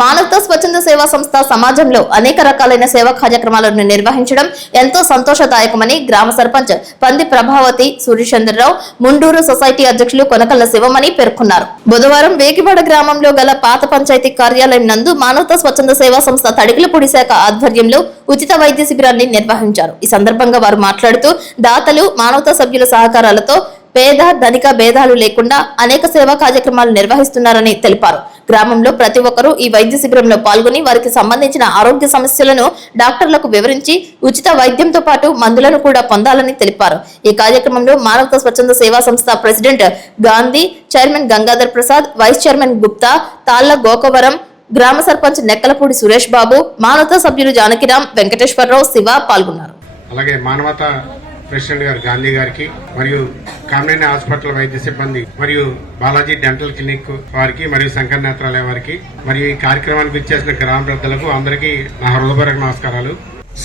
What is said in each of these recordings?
మానవతా స్వచ్ఛంద సేవా సంస్థ సమాజంలో అనేక రకాలైన సేవా కార్యక్రమాలను నిర్వహించడం ఎంతో సంతోషదాయకమని గ్రామ సర్పంచ్ పంది ప్రభావతి సూర్యచంద్రరావు ముండూరు సొసైటీ అధ్యక్షులు కొనకల్ల శివమణి పేర్కొన్నారు. బుధవారం వేగివాడ గ్రామంలో గల పాత పంచాయతీ కార్యాలయం నందు మానవతా స్వచ్ఛంద సేవా సంస్థ తడికిలపూడి శాఖ ఆధ్వర్యంలో ఉచిత వైద్య శిబిరాన్ని నిర్వహించారు. ఈ సందర్భంగా వారు మాట్లాడుతూ దాతలు మానవతా సభ్యుల సహకారాలతో పేద ధనిక భేదాలు లేకుండా అనేక సేవా కార్యక్రమాలు నిర్వహిస్తున్నారని తెలిపారు. గ్రామంలో ప్రతి ఒక్కరూ ఈ వైద్య శిబిరంలో పాల్గొని వారికి సంబంధించిన ఆరోగ్య సమస్యలను డాక్టర్లకు వివరించి ఉచిత వైద్యంతో పాటు మందులను కూడా పొందాలని తెలిపారు. ఈ కార్యక్రమంలో మానవత స్వచ్ఛంద సేవా సంస్థ president Gandhi chairman Gangadhar Prasad vice chairman Gupta Talla Gokavaram గ్రామ సర్పంచ్ నెక్కలపూడి సురేష్ బాబు మానవతా సభ్యులు జానకిరామ్ వెంకటేశ్వరరావు శివ పాల్గొన్నారు. అలాగే మానవత ప్రెసిడెంట్ గారు గాంధీ గారికి మరియు కామినేని హాస్పిటల్ వైద్య సిబ్బంది మరియు బాలాజీ డెంటల్ క్లినిక్ వారికి మరియు శంకర్ నేత్రాలయ వారికి మరియు ఈ కార్యక్రమానికి ఇచ్చేసిన గ్రామ పెద్దలకు అందరికీ నా హృదయపూర్వక నమస్కారాలు.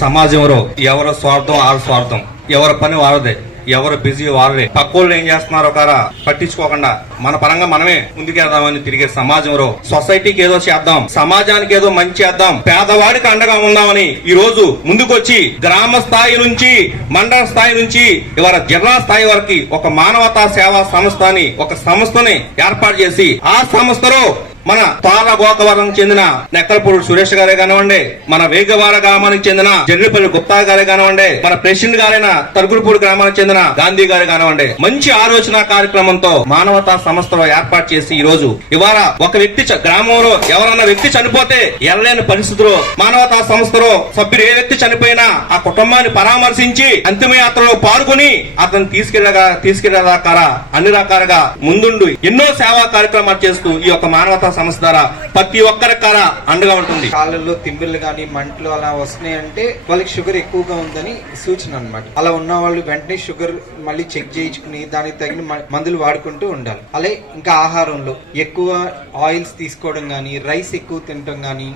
సమాజంలో ఎవరి స్వార్థం ఆ స్వార్థం. ఎవరి పని వారదే. ఎవరు బిజీ వాళ్ళే. పక్కోళ్ళు ఏం చేస్తున్నారో కారా పట్టించుకోకుండా మన పరంగా మనమే ముందుకెళ్దామని తిరిగే సమాజంలో సొసైటీకి ఏదో చేద్దాం సమాజానికి ఏదో మంచి చేద్దాం పేదవాడికి అండగా ఉందామని ఈ రోజు ముందుకొచ్చి గ్రామ స్థాయి నుంచి మండల స్థాయి నుంచి ఇవాళ జిల్లా స్థాయి వరకు ఒక మానవతా సేవా సంస్థ అని ఒక సంస్థని ఏర్పాటు చేసి ఆ సంస్థలో మన తాళ గోకవరం చెందిన నెక్కలపూడి సురేష్ గారే కానివ్వండి మన వేగవాడ గ్రామానికి చెందిన జర్రిపల్లి గుప్తా గారే కానివ్వండి మన ప్రెసిడెంట్ గారైన తరుగులపూడి గ్రామానికి చెందిన గాంధీ గారు కానివ్వండి మంచి ఆలోచన కార్యక్రమంతో మానవతా సంస్థలో ఏర్పాటు చేసి ఈ రోజు ఇవాళ ఒక వ్యక్తి గ్రామంలో ఎవరన్నా వ్యక్తి చనిపోతే ఎల్లలేని పరిస్థితిలో మానవతా సంస్థలో సభ్యుడు ఏ వ్యక్తి చనిపోయినా ఆ కుటుంబాన్ని పరామర్శించి అంతిమయాత్రలో పాల్గొని అతను తీసుకెళ్ళగా తీసుకెళ్ళేదాకారా అన్ని రకాలుగా ముందుండు ఎన్నో సేవా కార్యక్రమాలు చేస్తూ ఈ యొక్క మానవతా సంస్థ ద్వారా ప్రతి ఒక్కరికారా అండగా ఉంటుంది. కాళ్ళల్లో తిమ్మిళ్ళు కానీ మంటలు అలా వస్తున్నాయంటే వాళ్ళకి షుగర్ ఎక్కువగా ఉందని సూచన అనమాట అలా ఉన్న వాళ్ళు వెంటనే షుగర్ మళ్ళీ చెక్ చేయించుకుని దానికి తగిన మ- మందులు వాడుకుంటూ ఉండాలి. అలాగే ఇంకా ఆహారంలో ఎక్కువ ఆయిల్స్ తీసుకోవడం కానీ రైస్ ఎక్కువ తినడం కానీ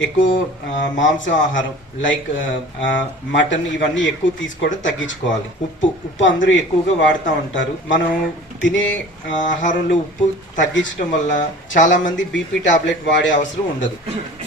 ఎక్కువ మాంసం ఆహారం లైక్ మటన్ ఇవన్నీ ఎక్కువ తీసుకోవడం తగ్గించుకోవాలి. ఉప్పు ఉప్పు అందరూ ఎక్కువగా వాడుతూ ఉంటారు. మనం తినే ఆహారంలో ఉప్పు తగ్గించడం వల్ల చాలామంది బీపీ టాబ్లెట్ వాడే అవసరం ఉండదు.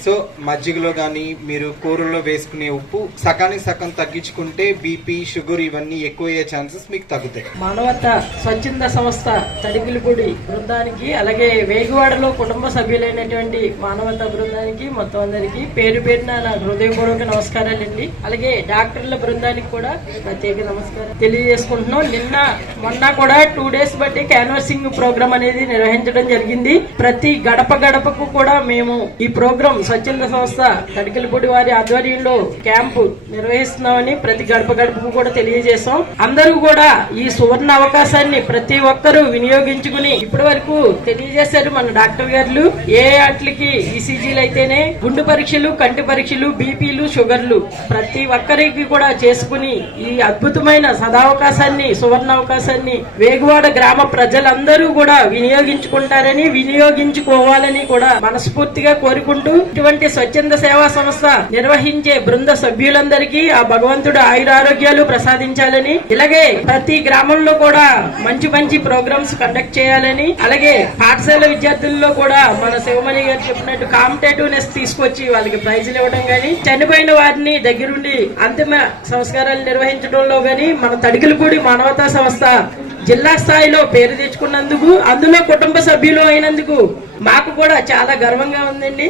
సో మజ్జిగలో కానీ మీరు కూరల్లో వేసుకునే ఉప్పు సకానికి సగం తగ్గించుకుంటే బీపీ షుగర్ ఇవన్నీ ఎక్కువ అయ్యే ఛాన్సెస్ మీకు తగ్గుతాయి. మానవత స్వచ్ఛంద సంస్థ తడిగిలిపూడి బృందానికి అలాగే వేగువాడలో కుటుంబ సభ్యులైనటువంటి మానవత బృందానికి మొత్తం అందరికీ పేరు పేరున నా హృదయపూర్వక నమస్కారాలండి. అలాగే డాక్టర్ల బృందానికి కూడా ప్రత్యేక నమస్కారం తెలియజేసుకుంటున్నాం. నిన్న మొన్న కూడా టూ డేస్ బట్టి క్యాన్వర్సింగ్ ప్రోగ్రామ్ అనేది నిర్వహించడం జరిగింది. ప్రతి గడప గడపకు కూడా మేము ఈ ప్రోగ్రాం స్వచ్ఛంద సంస్థ తడికలపూడి వారి ఆధ్వర్యంలో క్యాంపు నిర్వహిస్తున్నామని ప్రతి గడప గడపకు కూడా తెలియజేశాం. అందరూ కూడా ఈ సువర్ణ అవకాశాన్ని ప్రతి ఒక్కరూ వినియోగించుకుని ఇప్పటి వరకు తెలియజేశారు మన డాక్టర్ గారు. ఏ వాటికి ఈసీజీలు అయితేనే గుండు పరీక్షలు కంటి పరీక్షలు బీపీలు షుగర్లు ప్రతి ఒక్కరికి కూడా చేసుకుని ఈ అద్భుతమైన సదావకాశాన్ని సువర్ణ అవకాశాన్ని వేగువాడ గ్రామ ప్రజలందరూ కూడా వినియోగించుకుంటారని వినియోగించుకోవాలని కూడా మనస్ఫూర్తిగా కోరుకుంటూ ఇటువంటి స్వచ్ఛంద సేవా సంస్థ నిర్వహించే బృంద సభ్యులందరికీ ఆ భగవంతుడు ఆయురారోగ్యాలు ప్రసాదించాలని ఇలాగే ప్రతి గ్రామంలో కూడా మంచి మంచి ప్రోగ్రామ్స్ కండక్ట్ చేయాలని అలాగే పాఠశాల విద్యార్థుల్లో కూడా మన శివమణి గారు చెప్పినట్టు కాంపిటేటివ్నెస్ తీసుకొచ్చి వాళ్ళకి ప్రైజులు ఇవ్వడం గానీ చనిపోయిన వారిని దగ్గరుండి అంతిమ సంస్కారాలు నిర్వహించడంలో గానీ మన తడికిలపూడి మానవతా సంస్థ జిల్లా స్థాయిలో పేరు తెచ్చుకున్నందుకు అందులో కుటుంబ సభ్యులు అయినందుకు మాకు కూడా చాలా గర్వంగా ఉందండి.